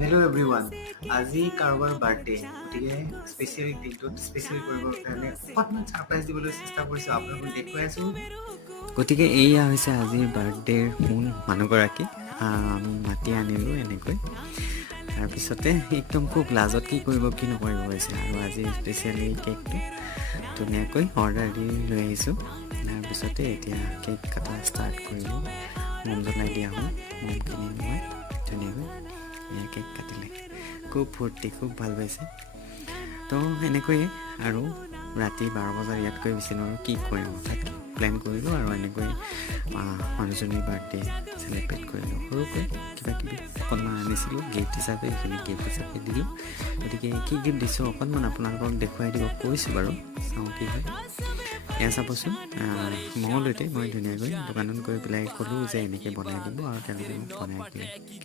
Hello' everyone. আজি কাৰোবাৰ birthday, গতিকে স্পেচিয়েল দিনটোত স্পেচিয়েল কৰিবৰ কাৰণে অকণমান ছাৰপ্ৰাইজ দিবলৈ চেষ্টা কৰিছোঁ, আপোনালোকক দেখুৱাই আছোঁ। গতিকে এয়া হৈছে আজিৰ বাৰ্থডেৰ মূল মানুহগৰাকী। আমি মাতি আনিলোঁ এনেকৈ, তাৰপিছতে একদম খুব লাজত কি কৰিব কি নকৰিব হৈছে। আৰু আজি স্পেচিয়েলি কেকটো ধুনীয়াকৈ অৰ্ডাৰ দি লৈ আহিছোঁ। তাৰপিছতে এতিয়া কেক কটা ষ্টাৰ্ট কৰিলোঁ। মম জ্বলাই দিয়া হ'ল, মমখিনি মই ধুনীয়াকৈ কেক কাটিলে। খুব ফূৰ্তি, খুব ভাল পাইছে। তো এনেকৈয়ে আৰু ৰাতি 12 বজাৰ ইয়াতকৈ বেছি নোৱাৰোঁ, কি কৰিম তাত প্লেন কৰিলোঁ আৰু এনেকৈ মানুহজনীৰ বাৰ্থডে চেলিব্ৰেট কৰিলোঁ। সৰুকৈ কিবা কিবি অকণমান আনিছিলোঁ গিফ্ট হিচাপে, সেইখিনি গিফ্ট হিচাপে দিলোঁ। গতিকে কি গিফ্ট দিছোঁ অকণমান আপোনালোকক দেখুৱাই দিব কৈছোঁ বাৰু, চাওঁ কি হয়। এয়া চাবচোন, মঙলদৈতে মই ধুনীয়াকৈ দোকানত গৈ পেলাই ক'লোঁ যে এনেকৈ বনাই দিব, আৰু তেওঁলোকে মোক বনাই দিলে।